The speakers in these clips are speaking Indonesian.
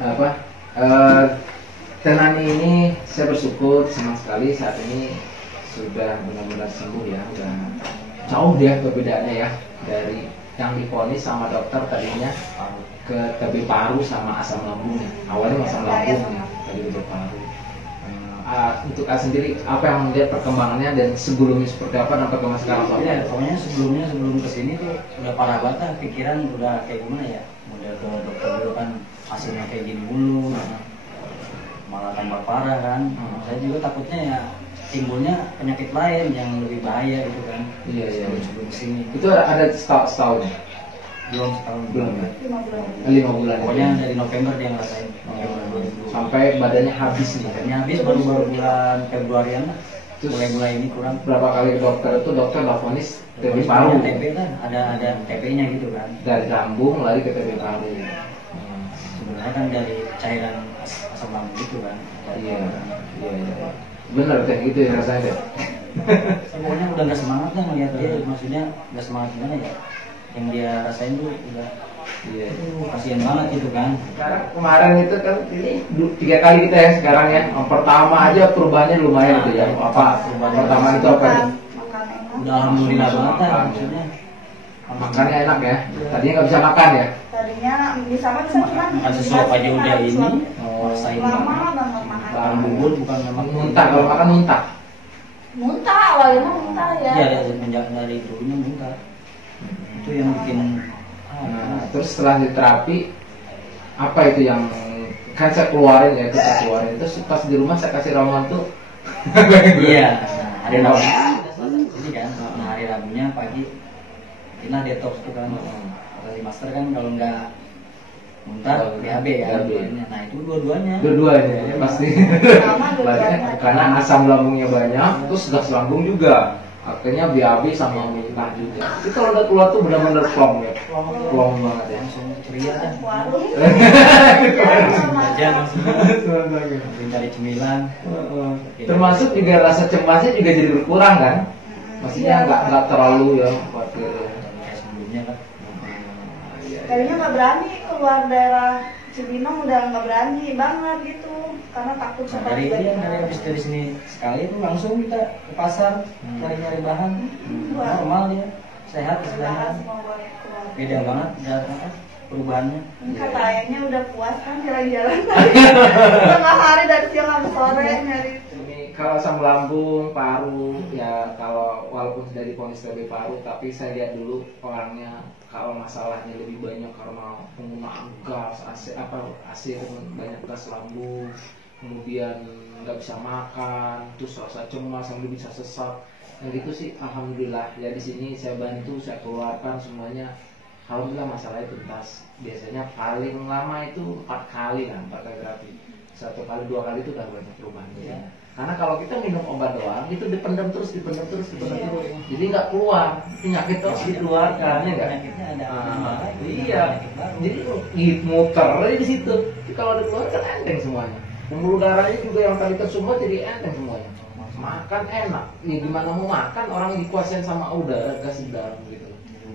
apa eh, Tenani ini saya bersyukur senang sekali saat ini sudah benar-benar sembuh ya, udah jauh dia perbedaannya ya dari yang divonis sama dokter tadinya ke TB paru sama asam lambungnya. Awalnya asam lambungnya, tadi TB paru. Untuk sendiri apa yang melihat perkembangannya dan sebelumnya seperti apa dan perkembangan sekarang? Ya, pokoknya sebelum kesini tuh udah parah banget, pikiran udah kayak gimana ya, udah ke dokter dulu kan hasilnya kayak gini mulu, malah tambah parah kan. Saya juga takutnya ya timbulnya penyakit lain yang lebih bahaya gitu kan. Iya. Sebelum kesini Itu ada setahun? belum setahun, Belum ya? 5 bulan. Pokoknya dari November dia ngerasain. Sampai badannya habis nih. Badannya habis baru bulan Februarian lah. Terus mulai ini kurang. Berapa kali ke dokter itu dokter nggak vonis TB paru. TB kan ada TB-nya gitu kan. Dari lambung lari ke TB paru. Sebenarnya kan dari cairan asam lambung gitu kan. Iya. Bener kayak gitu ya rasanya. Pokoknya udah nggak semangat lah ngeliat dia, maksudnya nggak semangat gimana ya, yang dia rasain tuh udah kasihan banget gitu kan. Sekarang kemarin itu kan ini 3 kali kita ya sekarang ya. Yang pertama aja perubahannya lumayan gitu ya. Apa perubahan pertama itu apa? Udah alhamdulillah banget lah maksudnya. Makannya enak ya. Tadinya nggak bisa makan ya. Tadinya bisa cuma makan sesuap aja udah ini. Rasain lama banget. banget makan. Bahan bubur bukan memang Muntah, kalau makan muntah. Muntah awalnya mah muntah ya. Iya dari dulunya muntah. Itu yang bikin. Nah, terus setelah diterapi apa itu yang kan saya keluarin ya, kita keluarin terus pas di rumah saya kasih ramuan tuh. Iya. Nah, hari Rabunya ini kan. Nah, hari Rabunya pagi kita detox tuh kan. Kata si master kan kalau nggak muntah BAB ya. Nah itu dua-duanya Ya pasti. Banyak karena asam lambungnya banyak, terus gas lambung juga. Akhirnya BAB sama muntah juga. Itu kalau udah keluar tuh benar-benar plong ya. Plong banget ya. langsung ceria kan. Aja Mencari cemilan. Termasuk juga rasa cemasnya juga jadi berkurang kan. Maksudnya nggak terlalu ya khawatir. Kayak sebelumnya kan. Kayaknya nggak berani keluar daerah Cibinong, udah nggak berani banget gitu karena takut Nah, sama dari habis dari sini sekali itu langsung kita ke pasar nyari bahan. Normal dia, sehat istilahnya. Beda banget perubahannya. Kata ayahnya udah puas kan jalan-jalan tadi. Tengah hari dari siang sampai sore nyari. Ini kalau asam lambung, paru, ya kalau walaupun sudah divonis TB paru, tapi saya lihat dulu orangnya kalau masalahnya lebih banyak karena penggunaan gas, AC banyak gas lambung, kemudian nggak bisa makan, terus rasa cemas, sampai bisa sesak. Yang gitu sih, alhamdulillah ya di sini saya bantu, saya keluarkan semuanya. Alhamdulillah masalahnya tuntas. Biasanya paling lama itu 4 kali lah, 4 kali terapi. 1 kali 2 kali itu udah banyak perubahan ya. Karena kalau kita minum obat doang itu dipendam terus. Jadi nggak keluar, penyakit terus dikeluarkan ya nggak? Penyakitnya ada. Iya. Jadi muter aja di situ. Jadi kalau dikeluarkan enteng semuanya. Pembuluh darahnya juga yang tadi tersumbat jadi enteng semuanya. Makan enak. Ya gimana mau makan orang dikuasain sama udara kasih dalam gitu.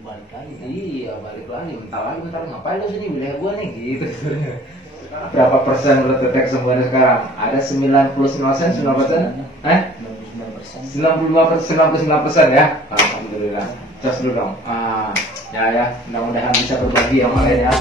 Balik lagi kan? Iya balik lagi. Bentar ngapain lo sini wilayah gua nih gitu. Berapa persen menurut detek semuanya sekarang? Ada 99%, 9%? 99% ya? Alhamdulillah. Just dulu dong. Ya, mudah-mudahan bisa berbagi yang lain ya.